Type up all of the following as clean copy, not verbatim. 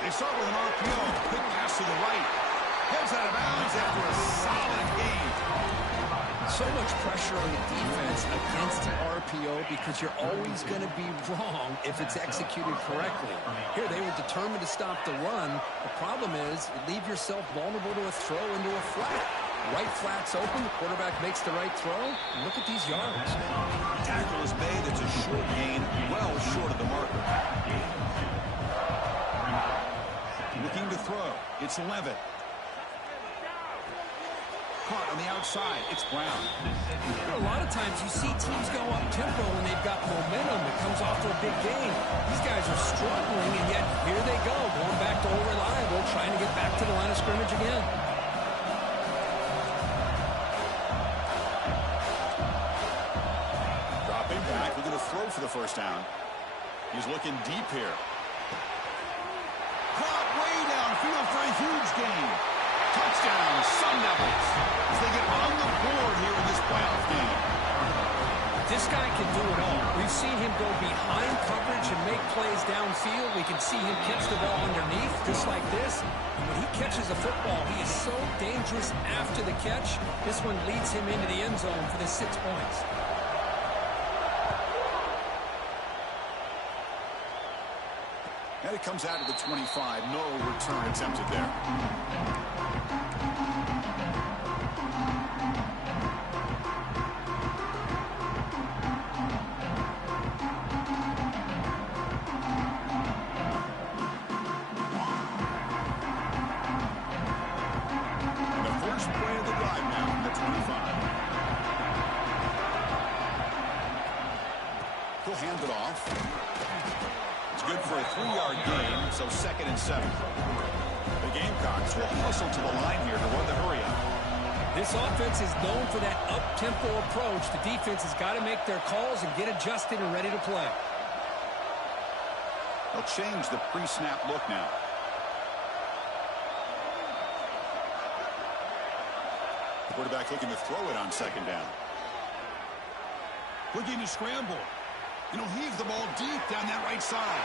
They start with an RPO. Quick pass to the right. Heads out of bounds after a solid gain. So much pressure on the defense against the RPO because you're always going to be wrong if it's executed correctly. Here, they were determined to stop the run. The problem is you leave yourself vulnerable to a throw into a flat. Right flat's open. The quarterback makes the right throw. Look at these yards. Tackle is made. It's a short gain, well short of the marker. Looking to throw. It's Levitt. Caught on the outside. It's Brown. A lot of times you see teams go up tempo when they've got momentum that comes off of a big game. These guys are struggling, and yet here they go, going back to old reliable, trying to get back to the line of scrimmage again. Dropping back, looking to throw for the first down. He's looking deep here. Caught way downfield for a huge gain. Touchdown, Sun Devils, as they get on the board here in this playoff game. This guy can do it all. We've seen him go behind coverage and make plays downfield. We can see him catch the ball underneath, just like this. And when he catches a football, he is so dangerous after the catch. This one leads him into the end zone for the 6 points. And it comes out of the 25. No return attempted there. And the first play of the drive now from the 25. He'll hand it off. Good for a 3-yard gain, so 2nd and 7. The Gamecocks will hustle to the line here to run the hurry-up. This offense is known for that up-tempo approach. The defense has got to make their calls and get adjusted and ready to play. They'll change the pre-snap look now. Quarterback looking to throw it on 2nd down. Looking to scramble. And he'll heave the ball deep down that right side.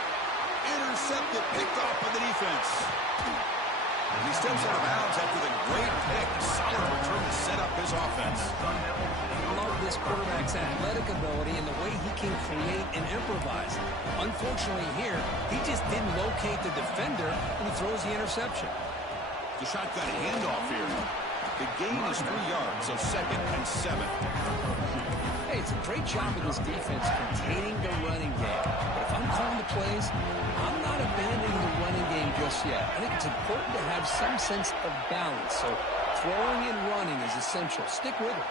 Intercepted, picked off by the defense. And he steps out of bounds after the great pick. A solid return to set up his offense. I love this quarterback's athletic ability and the way he can create and improvise. Unfortunately here, he just didn't locate the defender, and he throws the interception. The shotgun handoff here. The gain is 3 yards, so 2nd and 7. Hey, it's a great job of this defense containing the running game. But if I'm calling the plays, I'm not abandoning the running game just yet. I think it's important to have some sense of balance. So throwing and running is essential. Stick with it.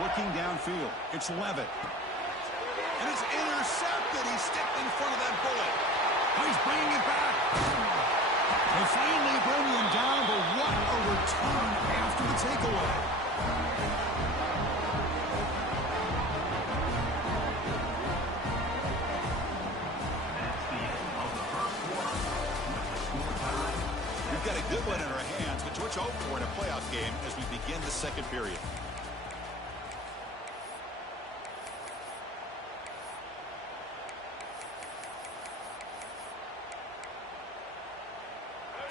Looking downfield. It's Levitt. And it's intercepted. He stepped in front of that bullet. Oh, he's bringing it back. They finally bring him down, but what a return after the takeaway. We've got a good one in our hands, but George hope for in a playoff game as we begin the 2nd period.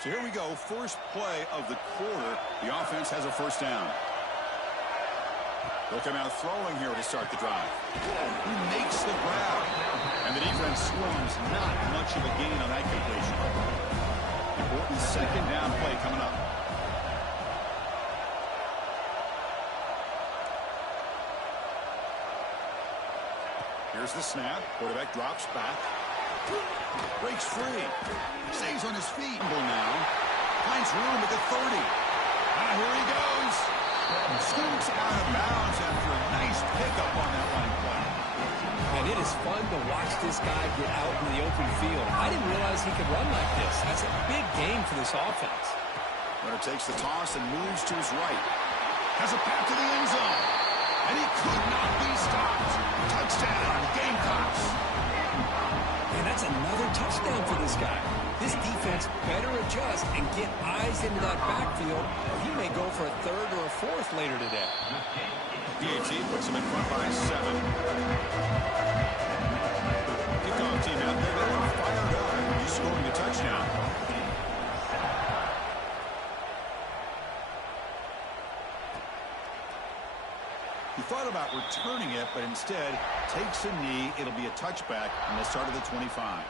So here we go, first play of the quarter. The offense has a first down. They'll come out throwing here to start the drive. He makes the grab. And the defense swarms, not much of a gain on that completion. Important 2nd down play coming up. Here's the snap. Quarterback drops back. Breaks free. Stays on his feet. Now finds room at the 30. Here he goes. Scoots out of bounds after a nice pickup on that line play. And it is fun to watch this guy get out in the open field. I didn't realize he could run like this. That's a big game for this offense. Runner takes the toss and moves to his right. Has a path to the end zone. And he could not be stopped. Touchdown, Gamecocks. And that's another touchdown for this guy. This defense better adjust and get eyes into that backfield, or he may go for a 3rd or a 4th later today. PAT puts him in front by 7. Kickoff team out there. They're fired up. thought about returning it, but instead takes a knee. It'll be a touchback, and they'll start at the 25.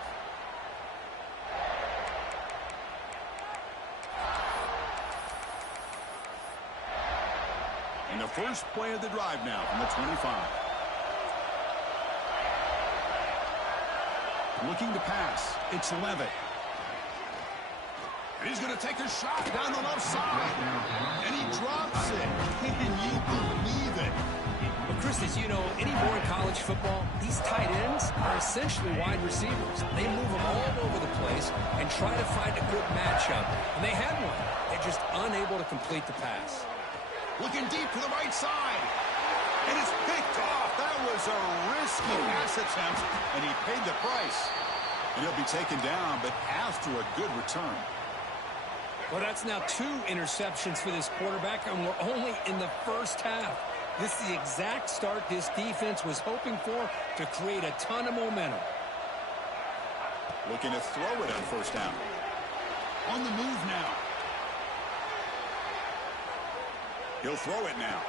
And the first play of the drive now from the 25. Looking to pass. It's Levitt. And he's going to take a shot down the left side. And he drops it. Can you believe it? Well, Chris, as you know, anymore in college football, these tight ends are essentially wide receivers. They move them all over the place and try to find a good matchup. And they had one. They're just unable to complete the pass. Looking deep to the right side. And it's picked off. That was a risky pass attempt, and he paid the price. And he'll be taken down, but after a good return. Well, that's now 2 interceptions for this quarterback, and we're only in the first half. This is the exact start this defense was hoping for to create a ton of momentum. Looking to throw it on first down. On the move now. He'll throw it now.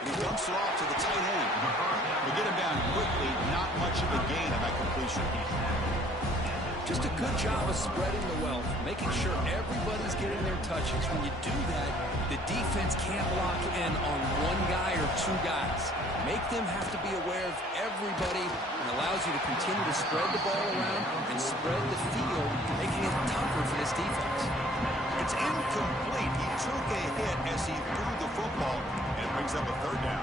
And he dumps it off to the tight end. They get him down quickly. Not much of a gain on that completion. Just a good job of spreading the wealth, making sure everybody's getting their touches. When you do that, the defense can't lock in on one guy or 2 guys. Make them have to be aware of everybody and allows you to continue to spread the ball around and spread the field, making it tougher for this defense. It's incomplete. He took a hit as he threw the football, and it brings up a 3rd down.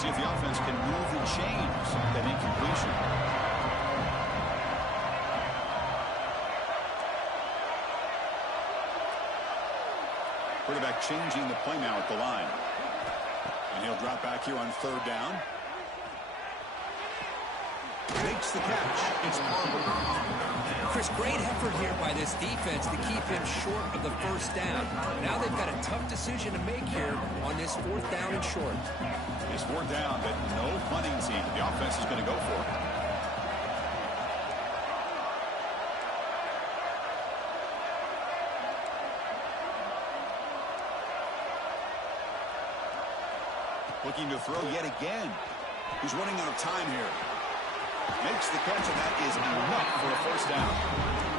See if the offense can move the chains of that incompletion. Quarterback changing the play now at the line. And he'll drop back here on 3rd down. Makes the catch. It's Barber. Chris, great effort here by this defense to keep him short of the first down. Now they've got a tough decision to make here on this 4th down and short. It's 4th down, but no punting team. The offense is going to go for it. Looking to throw yet again. He's running out of time here. Makes the catch, and that is enough for a first down.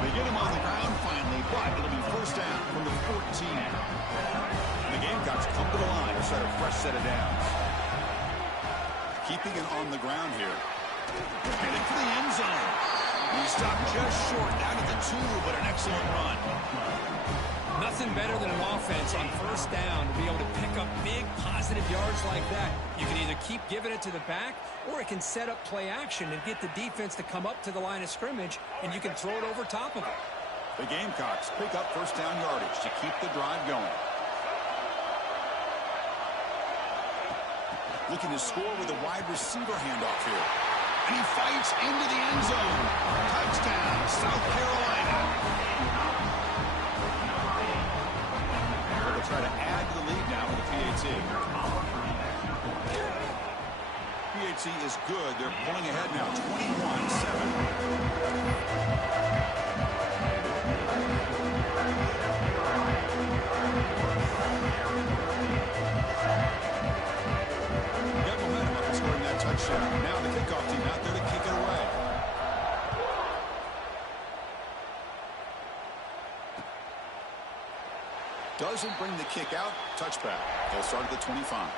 They get him on the ground finally, but it'll be first down from the 14. And the Gamecocks come to the line to set a fresh set of downs. Keeping it on the ground here. Headed for the end zone. He stopped just short, down at the 2, but an excellent run. Nothing better than an offense on first down to be able to pick up big positive yards like that. You can either keep giving it to the back, or it can set up play action and get the defense to come up to the line of scrimmage, and you can throw it over top of it. The Gamecocks pick up first down yardage to keep the drive going. Looking to score with a wide receiver handoff here. And he fights into the end zone. Touchdown, South Carolina. They'll try to add to the lead now with the PAT. PAT is good. They're pulling ahead now, 21-7. Got momentum up and scoring that touchdown. Now the kickoff team out there to kick it away. Doesn't bring the kick out. Touchback. They'll start at the 25.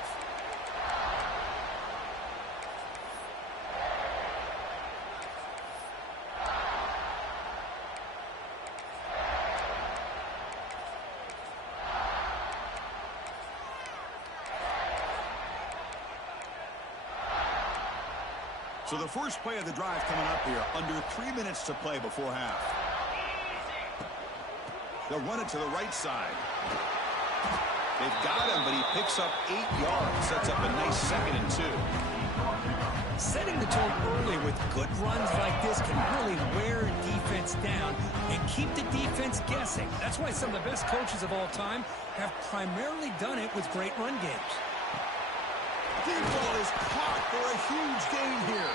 So the first play of the drive coming up here. Under 3 minutes to play before half. They'll run it to the right side. They've got him, but he picks up 8 yards. Sets up a nice 2nd and 2. Setting the tone early with good runs like this can really wear a defense down and keep the defense guessing. That's why some of the best coaches of all time have primarily done it with great run games. Deep ball is caught for a huge gain here.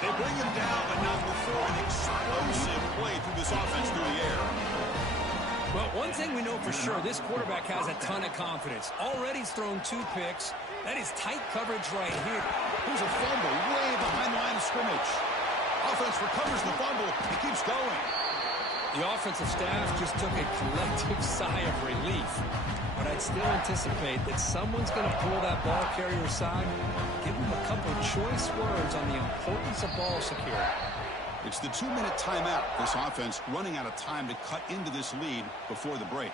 They bring him down, but not before an explosive play through this offense through the air. Well, one thing we know for sure, this quarterback has a ton of confidence. Already he's thrown 2 picks, That is tight coverage right here. Here's a fumble way behind the line of scrimmage. Offense recovers the fumble. It keeps going. The offensive staff just took a collective sigh of relief. But I'd still anticipate that someone's going to pull that ball carrier aside, give him a couple of choice words on the importance of ball security. It's the 2-minute timeout. This offense running out of time to cut into this lead before the break.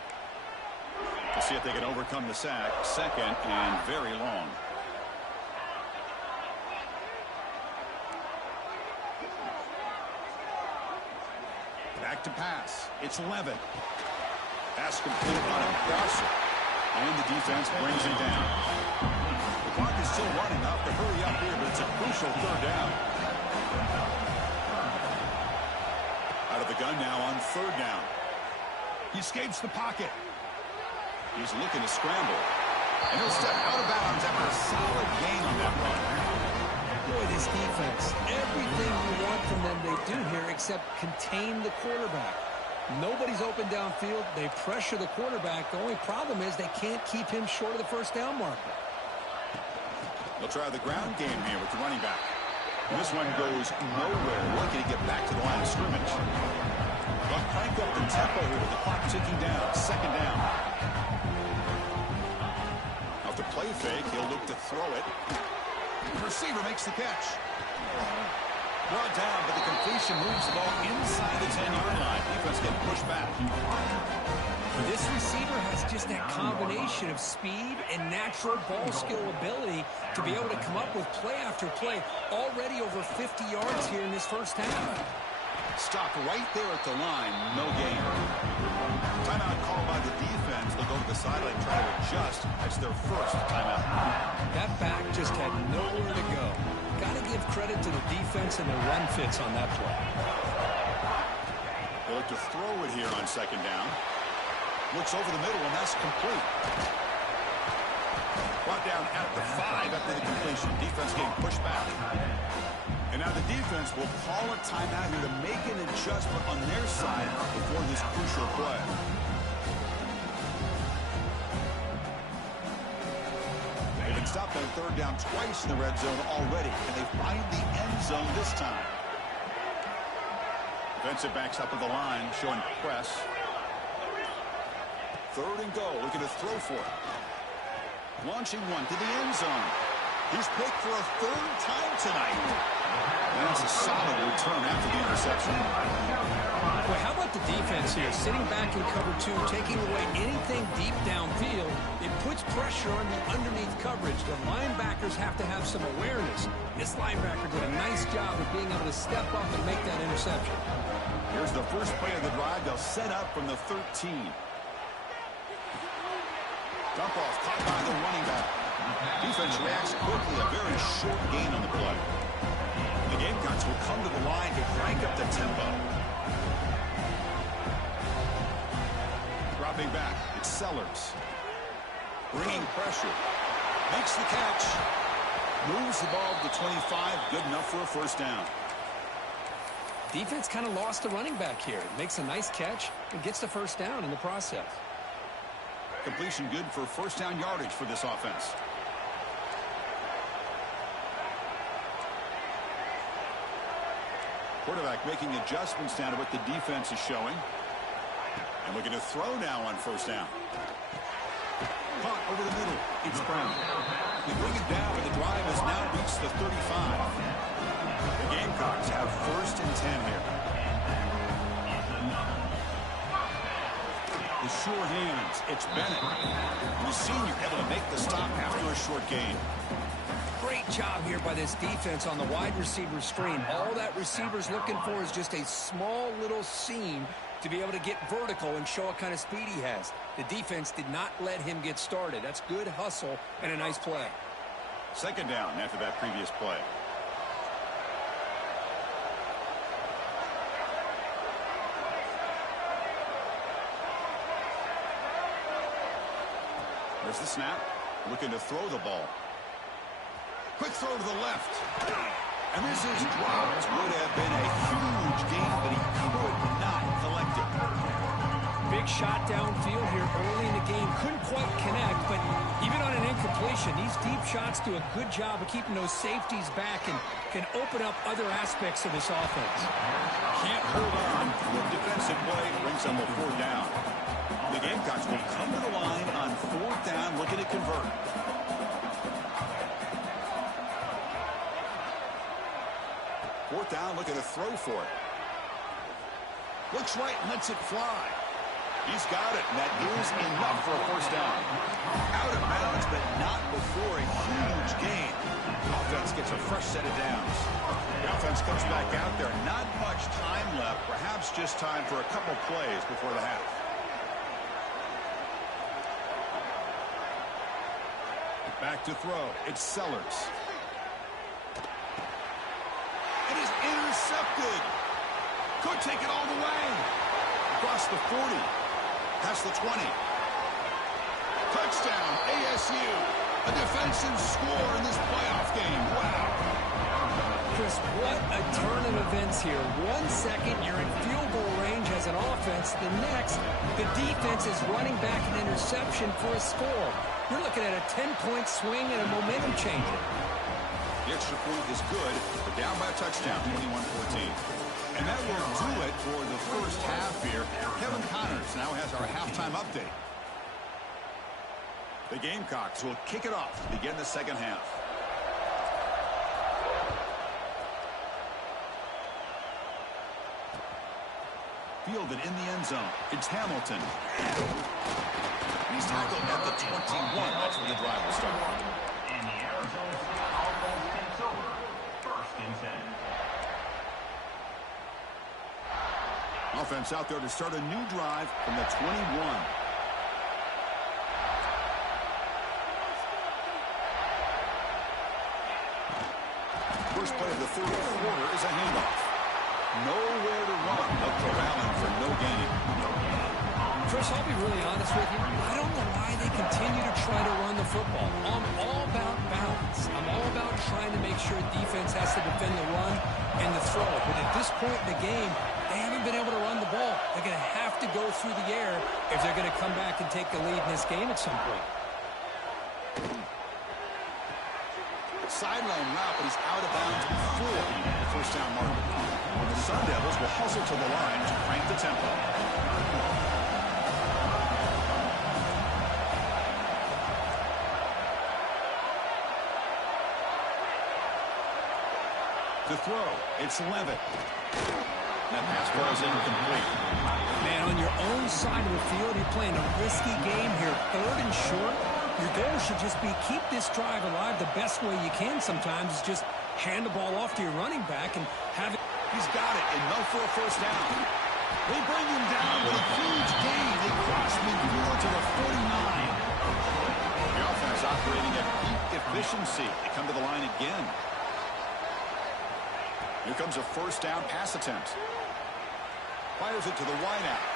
We'll see if they can overcome the sack. Second and very long. Back to pass. It's Levin. Pass completed on a crosser. And the defense brings him down. The clock is still running. Off to hurry up here, but it's a crucial third down. Out of the gun now on third down. He escapes the pocket. He's looking to scramble. And he'll step out of bounds after a solid gain on that run. Boy, this defense, everything you want from them they do here except contain the quarterback. Nobody's open downfield. They pressure the quarterback. The only problem is they can't keep him short of the first down marker. They'll try the ground game here with the running back. And this one goes nowhere. Lucky to get back to the line of scrimmage. They'll crank up the tempo here with the clock ticking down. Second down. Off the play fake, he'll look to throw it. The receiver makes the catch. Brought down, but the completion moves the ball inside the 10-yard line. Defense getting pushed back. This receiver has just that combination of speed and natural ball skill ability to be able to come up with play after play. Already over 50 yards here in this first half. Stopped right there at the line. No gain. Timeout called by the defense. They'll go to the sideline, try to adjust. It's their first timeout. That back just had nowhere to go. Got to give credit to the defense and the run fits on that play. They look to throw it here on second down. Looks over the middle, and that's complete. Brought down at the 5 after the completion. Defense getting pushed back. And now the defense will call a timeout here to make an adjustment on their side before this crucial play. They've been stopped on third down twice in the red zone already. Can they find the end zone this time? Defensive backs up at the line, showing press. Third and goal, looking to throw for it. Launching one to the end zone. He's picked for a third time tonight. That's a solid return after the interception. Well, how about the defense here? Sitting back in cover two, taking away anything deep downfield. It puts pressure on the underneath coverage. The linebackers have to have some awareness. This linebacker did a nice job of being able to step up and make that interception. Here's the first play of the drive. They'll set up from the 13. Dump off caught by the running back. Defense reacts quickly. A very short gain on the play. The Gamecocks will come to the line to crank up the tempo. Dropping back, it's Sellers. Bringing pressure. Makes the catch. Moves the ball to the 25. Good enough for a first down. Defense kind of lost the running back here. Makes a nice catch and gets the first down in the process. Completion good for first down yardage for this offense. Quarterback making adjustments down to what the defense is showing. And looking to throw now on first down. Caught over the middle. It's Brown. They bring it down, but the drive has now reached the 35. The Gamecocks have first and 10 here. The sure hands. It's Bennett. The senior able to make the stop after a short gain. Great job here by this defense on the wide receiver screen. All that receiver's looking for is just a small little seam to be able to get vertical and show what kind of speed he has. The defense did not let him get started. That's good hustle and a nice play. Second down after that previous play. There's the snap. Looking to throw the ball. Quick throw to the left. And this is dropped. Would have been a huge gain, but he could not collect it. Big shot downfield here early in the game. Couldn't quite connect, but even on an incompletion, these deep shots do a good job of keeping those safeties back and can open up other aspects of this offense. Can't hold on. Good defensive play brings them a 4th down. The Gamecocks will come to the line on 4th down, looking to convert. Fourth down, looking to throw for it. Looks right and lets it fly. He's got it, and that is enough for a 1st down. Out of bounds, but not before a huge gain. Offense gets a fresh set of downs. The offense comes back out there. Not much time left. Perhaps just time for a couple plays before the half. Back to throw. It's Sellers. It is intercepted. Could take it all the way. Across the 40. Past the 20. Touchdown, ASU. A defensive score in this playoff game. Wow. Chris, what a turn of events here. 1 second, you're in field goal range as an offense. The next, the defense is running back an interception for a score. You're looking at a 10-point swing and a momentum changer. The extra point is good. We're down by a touchdown, 21-14. And that will do it for the first half here. Kevin Connors now has our halftime update. The Gamecocks will kick it off to begin the second half. Fielded in the end zone. It's Hamilton. He's tackled at the 21. That's where the drive will start. And the Arizona State offense takes over. 1st and 10. Offense out there to start a new drive from the 21. First play of the 3rd quarter is a handoff. Nowhere to run. A corralling for no gain. Chris, I'll be really honest with you. I don't know why they continue to try to run the football. I'm all about balance. I'm all about trying to make sure defense has to defend the run and the throw. But at this point in the game, they haven't been able to run the ball. They're going to have to go through the air if they're going to come back and take the lead in this game at some point. Sideline route, but he's out of bounds before the 1st down marker. The Sun Devils will hustle to the line to crank the tempo. To throw, it's Levitt. That pass falls incomplete. Man, on your own side of the field, you're playing a risky game here. 3rd and short. Your goal should just be keep this drive alive the best way you can sometimes is just hand the ball off to your running back and have it. He's got it, enough for a 1st down. They bring him down with a huge gain. They cross midfield to the 49. The offense operating at peak efficiency. They come to the line again. Here comes a 1st down pass attempt. Fires it to the wideout.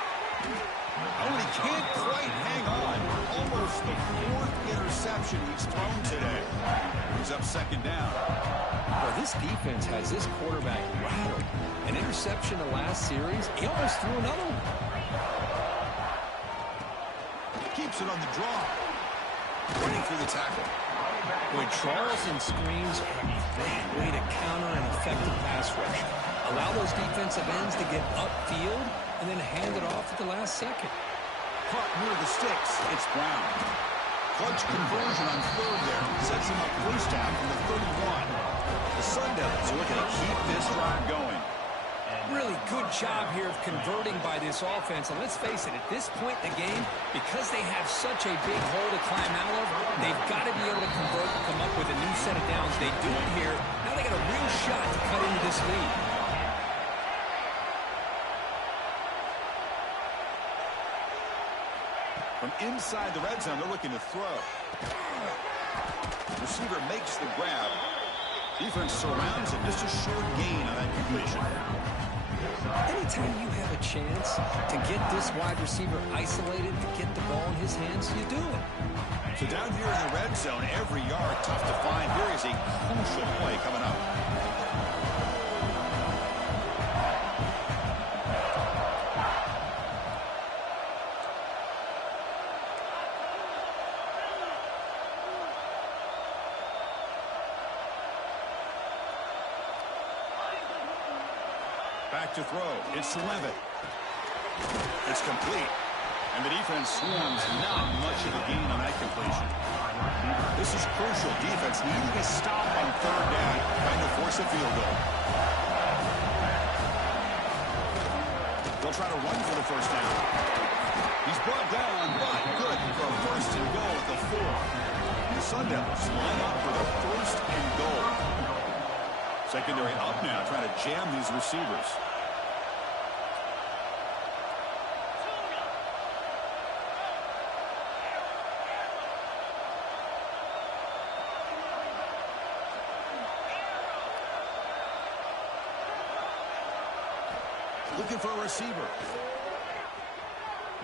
Oh, and he can't quite hang on. Almost the 4th interception he's thrown today. He's up 2nd down. Well, this defense has this quarterback rattled. An interception the last series. He almost threw another one. Keeps it on the draw. Running through the tackle. When Charleston screams, a great way to counter an effective pass rush. Allow those defensive ends to get upfield and then hand it off at the last second. Caught near the sticks. It's Brown. Clutch conversion on 3rd there. Sets him up 1st down from the 31. The Sun Devils are looking to keep this drive going. Really good job here of converting by this offense. And let's face it, at this point in the game, because they have such a big hole to climb out of, they've got to be able to convert and come up with a new set of downs. They do it here. Now they got a real shot to cut into this lead. From inside the red zone, they're looking to throw. Receiver makes the grab. Defense surrounds him. Just a short gain on that completion. Anytime you have a chance to get this wide receiver isolated, to get the ball in his hands, you do it. So down here in the red zone, every yard tough to find. Here is a crucial play coming up. back to throw. It's Levitt. It's complete. And the defense swarms. Not much of a gain on that completion. This is crucial. Defense needing a stop on third down, trying to force a field goal. They'll try to run for the first down. He's brought down, but good for a first and goal at the 4. The Sun Devils line up for the first and goal. Secondary up now, trying to jam these receivers. Looking for a receiver.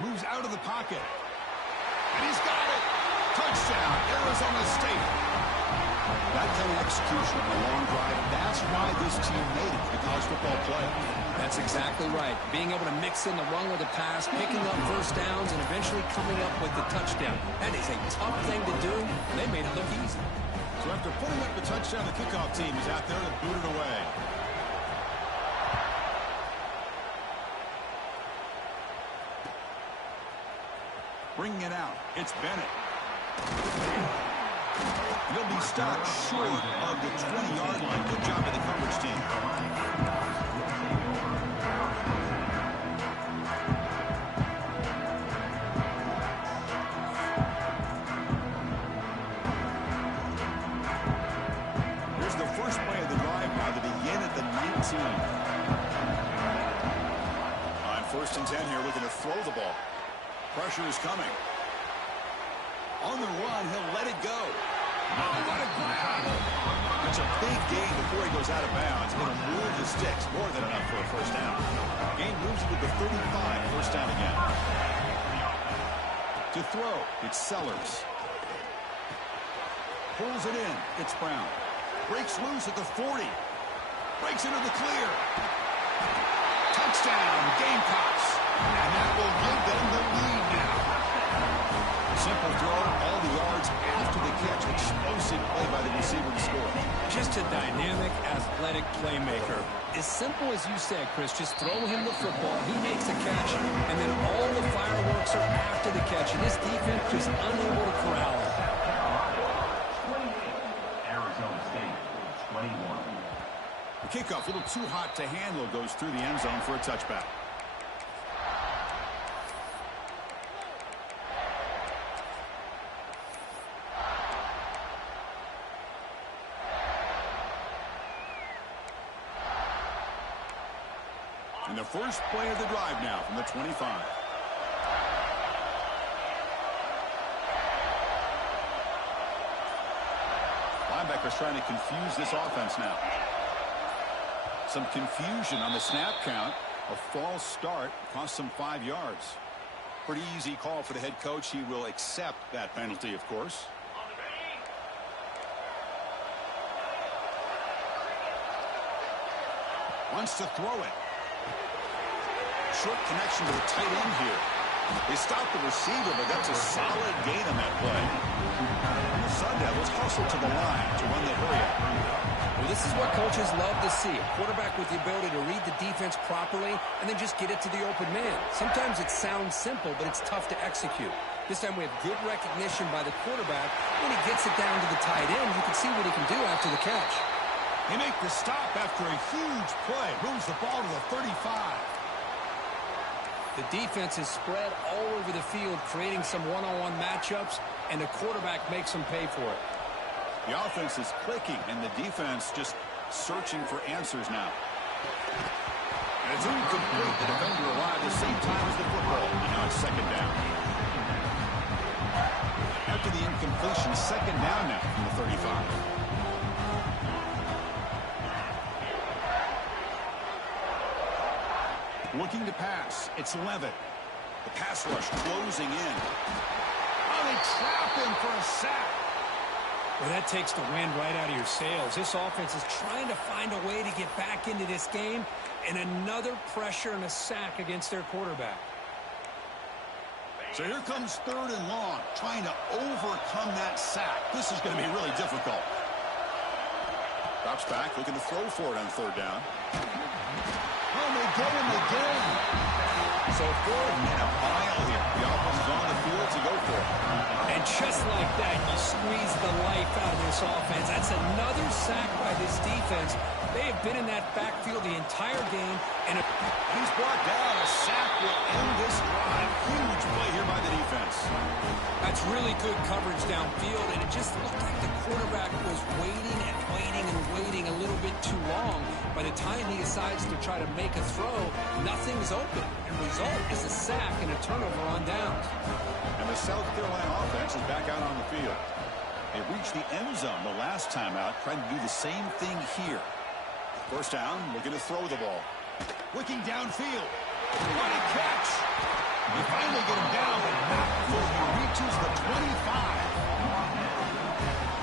Moves out of the pocket. And he's got it. Touchdown, Arizona State. That kind of execution on a long drive, that's why this team made it to the college football playoff. That's exactly right. Being able to mix in the run with the pass, picking up first downs, and eventually coming up with the touchdown. That is a tough thing to do. They made it look easy. So after putting up the touchdown, the kickoff team is out there to boot it away. Bringing it out, it's Bennett. He'll be stopped short of the 20-yard line. Good job by the coverage team. Here's the first play of the drive now to begin at the 19. On 1st and 10 here, looking to throw the ball. Pressure is coming. On the run, he'll let it go. Oh, what a grab! That's a big gain before he goes out of bounds. It'll move the sticks, more than enough for a first down. Gain moves it to the 35, first down again. To throw, it's Sellers. Pulls it in, it's Brown. Breaks loose at the 40. Breaks into the clear. Touchdown, Gamecocks. And that will give them the lead now. Simple throw, all the yards after the catch. Explosive play by the receiver to score. Just a dynamic, athletic playmaker. As simple as you said, Chris, just throw him the football. He makes a catch, and then all the fireworks are after the catch. And this defense just unable to corral it. 28, Arizona State, 21. The kickoff, a little too hot to handle, goes through the end zone for a touchback. And the first play of the drive now from the 25. Linebackers trying to confuse this offense now. Some confusion on the snap count. A false start cost some 5 yards. Pretty easy call for the head coach. He will accept that penalty, of course. Wants to throw it. Short connection to the tight end here. They stopped the receiver, but that's a solid gain on that play. The Sun Devils hustle to the line to run the hurry-up. Well, this is what coaches love to see. A quarterback with the ability to read the defense properly and then just get it to the open man. Sometimes it sounds simple, but it's tough to execute. This time we have good recognition by the quarterback. When he gets it down to the tight end, you can see what he can do after the catch. They make the stop after a huge play. Moves the ball to the 35. The defense is spread all over the field, creating some one-on-one matchups, and the quarterback makes them pay for it. The offense is clicking, and the defense just searching for answers now. And it's incomplete. The defender arrived the same time as the football, and now it's second down. After the incompletion, second down now from the 35. Looking to pass. It's Levitt. The pass rush closing in. Oh, they trap him for a sack. Well, that takes the wind right out of your sails. This offense is trying to find a way to get back into this game, and another pressure and a sack against their quarterback. So here comes third and long, trying to overcome that sack. This is going to be really difficult. Drops back, looking to throw for it on third down. Oh, they get him again. So 4th and a mile here. The offense is on the field to go for it. And just like that, you squeeze the life out of this offense. That's another sack by this defense. They have been in that backfield the entire game. And he's brought down. A sack will end this drive. Huge play here by the defense. That's really good coverage downfield, and it just looked like the quarterback was waiting and waiting and waiting a little bit too long. By the time he decides to try to make a throw, nothing's open. And the result is a sack and a turnover on downs. And the South Carolina offense is back out on the field. They reached the end zone the last time out, trying to do the same thing here. First down, looking to throw the ball. Looking downfield. What a catch! They finally get him down, but not before he reaches the 25.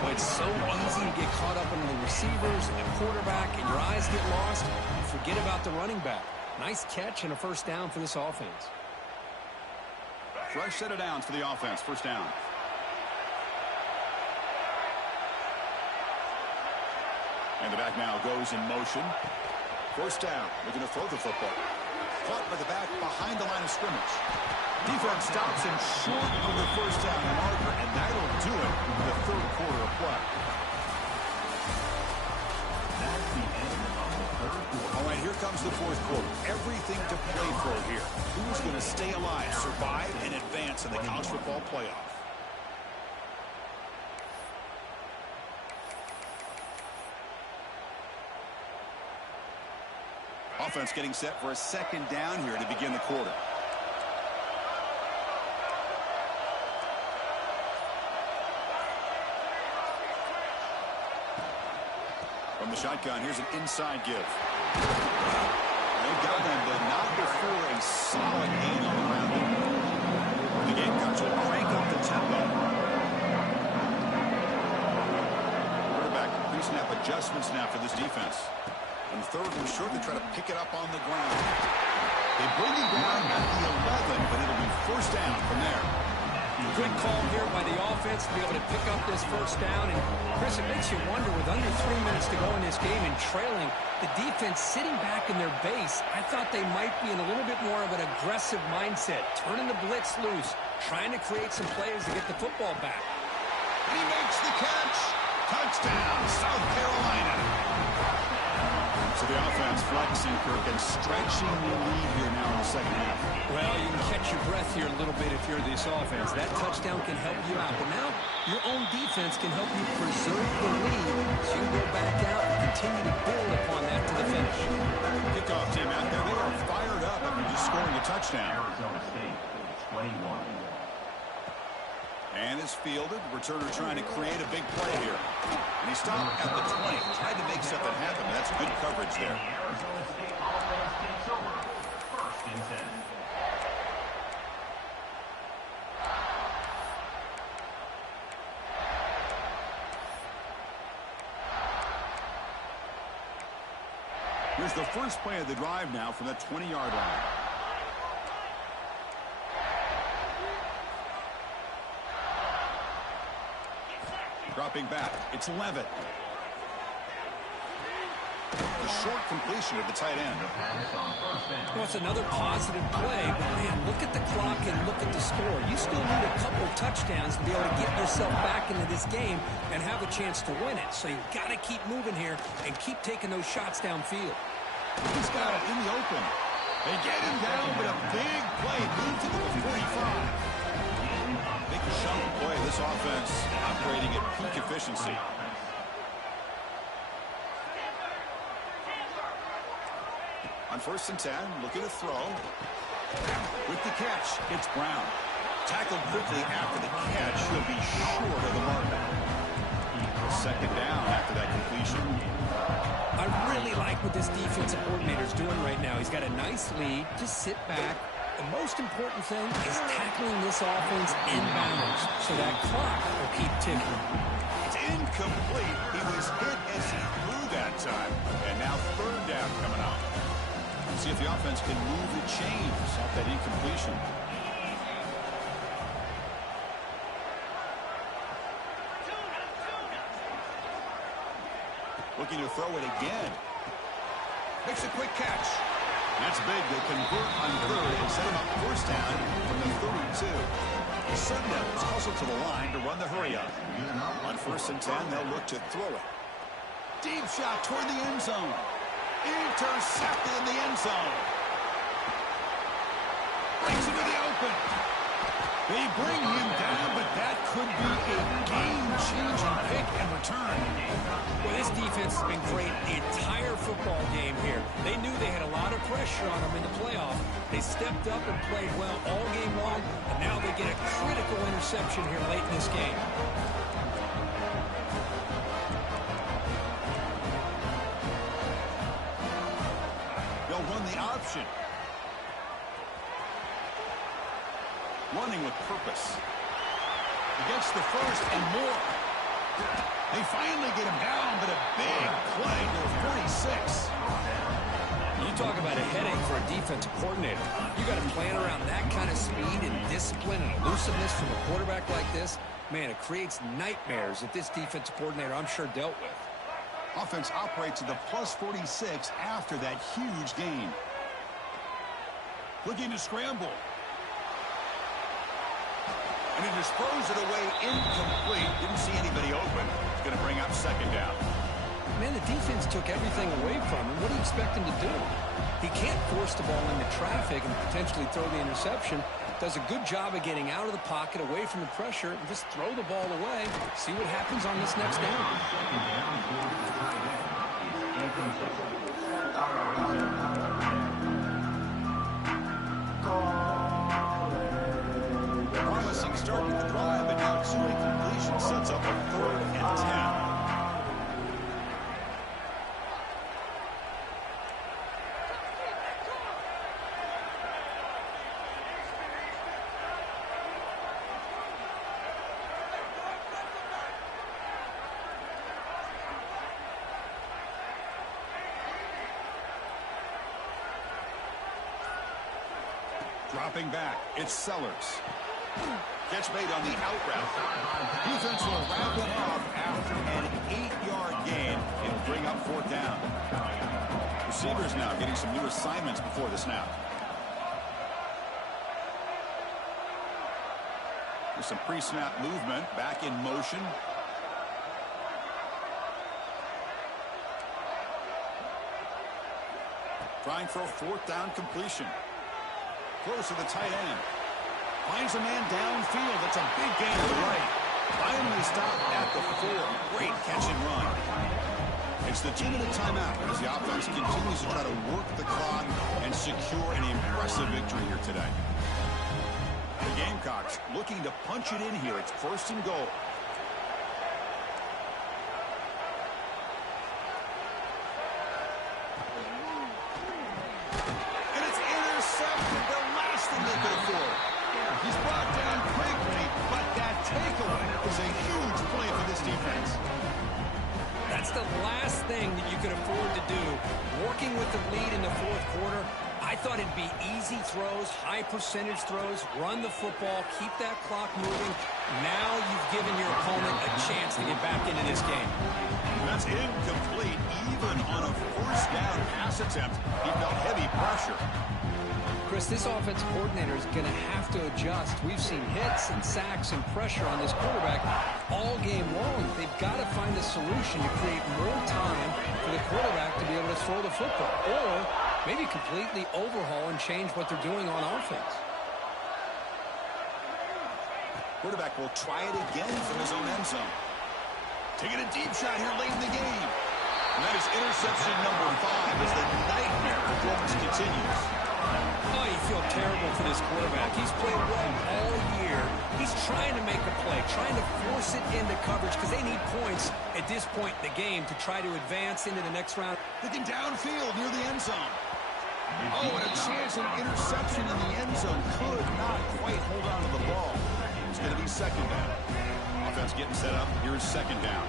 Well, it's so easy to get caught up in the receivers and the quarterback, and your eyes get lost. You forget about the running back. Nice catch and a first down for this offense. Fresh set of downs for the offense. First down. And the back now goes in motion. First down. Looking to throw the football. Caught by the back behind the line of scrimmage. Defense stops him short of the first down marker, and that'll do it in the 3rd quarter of play. That's the end of the 3rd quarter. All right, here comes the 4th quarter. Everything to play for here. Who's going to stay alive, survive, and advance in the college football playoff? Offense getting set for a second down here to begin the quarter. From the shotgun, here's an inside give. They got him, but not before a solid gain on the ground. The Gamecocks will crank up the tempo. Quarterback pre-snap adjustments now for this defense. And 3rd and short, they try to pick it up on the ground. They bring him down at the 11, but it'll be first down from there. Good call here by the offense to be able to pick up this first down. And, Chris, it makes you wonder, with under 3 minutes to go in this game and trailing, the defense sitting back in their base, I thought they might be in a little bit more of an aggressive mindset, turning the blitz loose, trying to create some plays to get the football back. He makes the catch. Touchdown, South Carolina. So the offense flexing, Kirk, and stretching the lead here now in the second half. Well, you can catch your breath here a little bit if you're this offense. That touchdown can help you out. But now your own defense can help you preserve the lead so you can go back out and continue to build upon that to the finish. Kickoff team out there. They are fired up after just scoring a touchdown. Arizona State, 21. And is fielded. Returner trying to create a big play here. And he stopped at the 20. Tried to make something happen. That's good coverage there. The Arizona State offense takes over. 1st and 10. Here's the first play of the drive now from the 20-yard line. Dropping back. It's Levitt. The short completion of the tight end. Well, it's another positive play, but man, look at the clock and look at the score. You still need a couple touchdowns to be able to get yourself back into this game and have a chance to win it. So you've got to keep moving here and keep taking those shots downfield. He's got it in the open. They get him down, but a big play moved to the 45. Big chunk play. This offense operating at peak efficiency. On 1st and 10, looking to throw. With the catch, it's Brown. Tackled quickly after the catch. He'll be short of the marker. Second down after that completion. I really like what this defensive coordinator is doing right now. He's got a nice lead. Just sit back. The most important thing is tackling this offense inbounds so that clock will keep ticking. It's incomplete. He was hit as he threw that time. And now 3rd down coming up. See if the offense can move the chains off that incompletion. Looking to throw it again. Makes a quick catch. That's big. They convert on third and set him up first down from the 32. The Sun Devils hustle to the line to run the hurry up. On 1st and 10, they'll look to throw it. Deep shot toward the end zone. Intercepted in the end zone. Breaks into the open. They bring him down, but that could be a game-changing pick and return. Well, this defense has been great the entire football game here. They knew they had a lot of pressure on them in the playoff. They stepped up and played well all game long, and now they get a critical interception here late in this game. They'll run the option. Running with purpose. Against the first and more. They finally get him down, but a big play to the 46. You talk about a headache for a defensive coordinator. You got to plan around that kind of speed and discipline and elusiveness from a quarterback like this. Man, it creates nightmares that this defensive coordinator, I'm sure, dealt with. Offense operates to the plus 46 after that huge gain. Looking to scramble. And he just throws it away incomplete. Didn't see anybody open. It's going to bring up 2nd down. Man, the defense took everything away from him. What do you expect him to do? He can't force the ball into traffic and potentially throw the interception. Does a good job of getting out of the pocket, away from the pressure, and just throw the ball away. See what happens on this next down. Promising start with the drive, but now 2 incompletion sets up a 3rd and 10. Dropping back, it's Sellers. Catch made on the out route. Defense will wrap him up after an 8-yard gain. It'll bring up 4th down. Receivers now getting some new assignments before the snap. There's some pre-snap movement, back in motion. Trying for a 4th down completion. Close to the tight end. Finds a man downfield. That's a big gain to the right. Finally stopped at the 4. Great catch and run. It's the 2-minute timeout as the offense continues to try to work the clock and secure an impressive victory here today. The Gamecocks looking to punch it in here. It's 1st and goal. He's brought down quickly, but that takeaway is a huge play for this defense. That's the last thing that you could afford to do. Working with the lead in the 4th quarter, I thought it'd be easy throws, high percentage throws, run the football, keep that clock moving. Now you've given your opponent a chance to get back into this game. That's incomplete. Even on a 1st down pass attempt, he felt heavy pressure. Chris, this offensive coordinator is going to have to adjust. We've seen hits and sacks and pressure on this quarterback all game long. They've got to find a solution to create more time for the quarterback to be able to throw the football, or maybe completely overhaul and change what they're doing on offense. Quarterback will try it again from his own end zone. Taking a deep shot here late in the game. And that is interception number 5 as the nightmare performance continues. Oh, you feel terrible for this quarterback. He's played well all year. He's trying to make a play, trying to force it into coverage because they need points at this point in the game to try to advance into the next round. Looking downfield near the end zone. Oh, and a chance at an interception in the end zone. Could not quite hold on to the ball. It's going to be 2nd down. Offense getting set up. Here's 2nd down.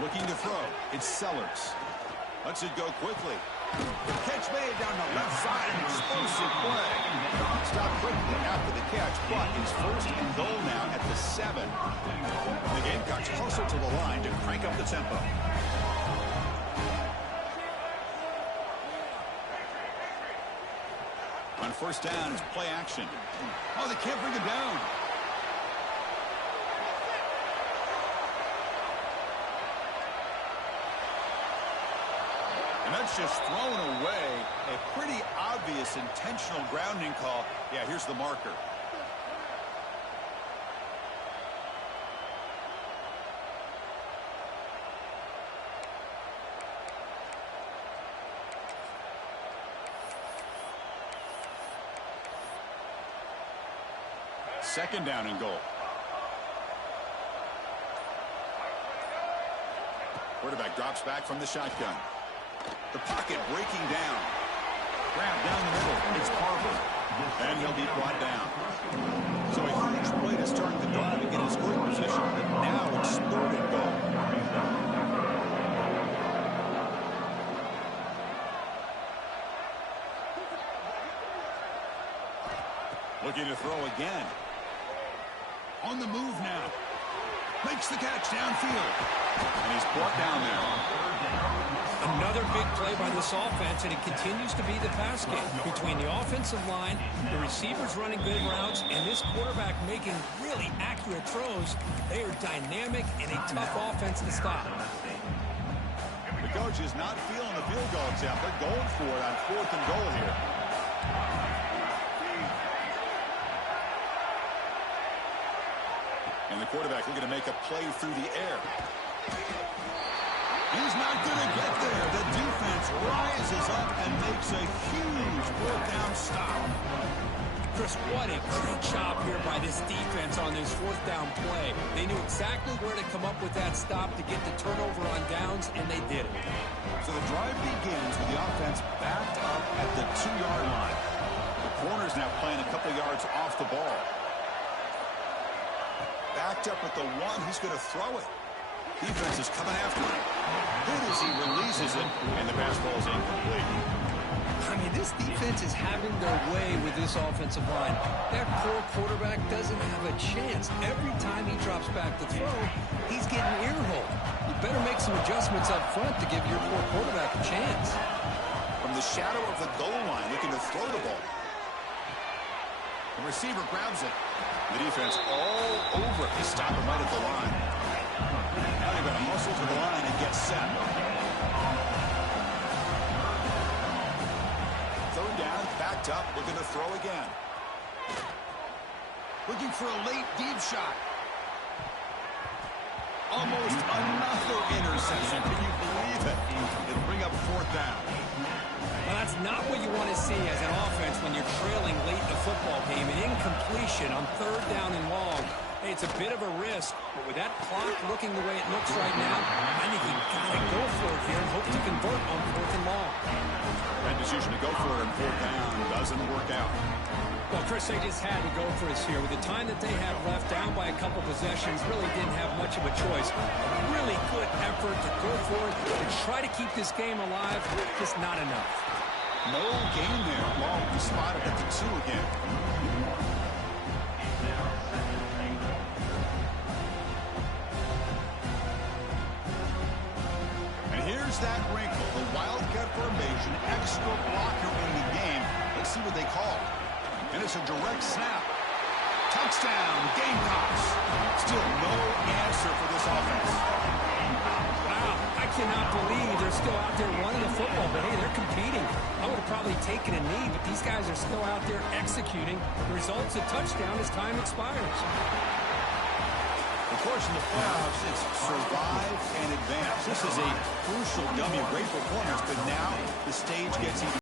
Looking to throw. It's Sellers. Lets it go quickly. Catch made down the left side. An explosive play. Stopped quickly after the catch, but it's 1st and goal now at the 7. The Gamecocks hustle to the line to crank up the tempo. On first down, it's play action. Oh, they can't bring him down. And that's just thrown away. A pretty obvious intentional grounding call. Yeah, here's the marker. Second down and goal. Quarterback drops back from the shotgun. The pocket breaking down. Grab down the middle. It's Harper. And he'll be brought down. So a huge play to start the drive and get his scoring position. But now it's third and goal. Looking to throw again. On the move now. Makes the catch downfield. And he's brought down there. Another big play by this offense, and it continues to be the pass game. Between the offensive line, the receivers running good routes, and this quarterback making really accurate throws, they are dynamic and a tough offense to stop. The coach is not feeling the field goal attempt. They're going for it on fourth and goal here. And the quarterback looking to make a play through the air. He's not going to get there. The defense rises up and makes a huge fourth down stop. Chris, what a great job here by this defense on this fourth down play. They knew exactly where to come up with that stop to get the turnover on downs, and they did it. So the drive begins with the offense backed up at the 2-yard line. The corner's now playing a couple yards off the ball. Backed up at the 1, he's going to throw it. Defense is coming after him. Hit as he releases it, and the pass ball is incomplete. I mean, this defense is having their way with this offensive line. That poor quarterback doesn't have a chance. Every time he drops back to throw, he's getting ear-holed. You better make some adjustments up front to give your poor quarterback a chance. From the shadow of the goal line, looking to throw the ball. The receiver grabs it. The defense all over it. They stop him right at the line. Now they've got to muscle to the line and get set. Third down, backed up, looking to throw again. Looking for a late deep shot. Almost another interception. Can you believe it? It'll bring up fourth down. Well, that's not what you want to see as an offense when you're trailing late in the football game. An incompletion on third down and long. Hey, it's a bit of a risk, but with that clock looking the way it looks right now, I think you got to go for it here and hope to convert on fourth and long. That decision to go for it on fourth down doesn't work out. Well, Chris, they just had to go for this here. With the time that they have left, down by a couple possessions, really didn't have much of a choice. A really good effort to go for it, to try to keep this game alive, just not enough. No gain there. Ball spotted at the 2 again. And here's that wrinkle. The Wildcat formation, extra blocker in the game. Let's see what they call. And it's a direct snap. Touchdown, Gamecocks. Still no answer for this offense. Wow, I cannot believe they're still out there running the football, but hey, they're competing. I would have probably taken a knee, but these guys are still out there executing. The result's a touchdown as time expires. Of course, in the playoffs, it's survive and advance. This is a crucial W. Great performance, but now the stage gets even.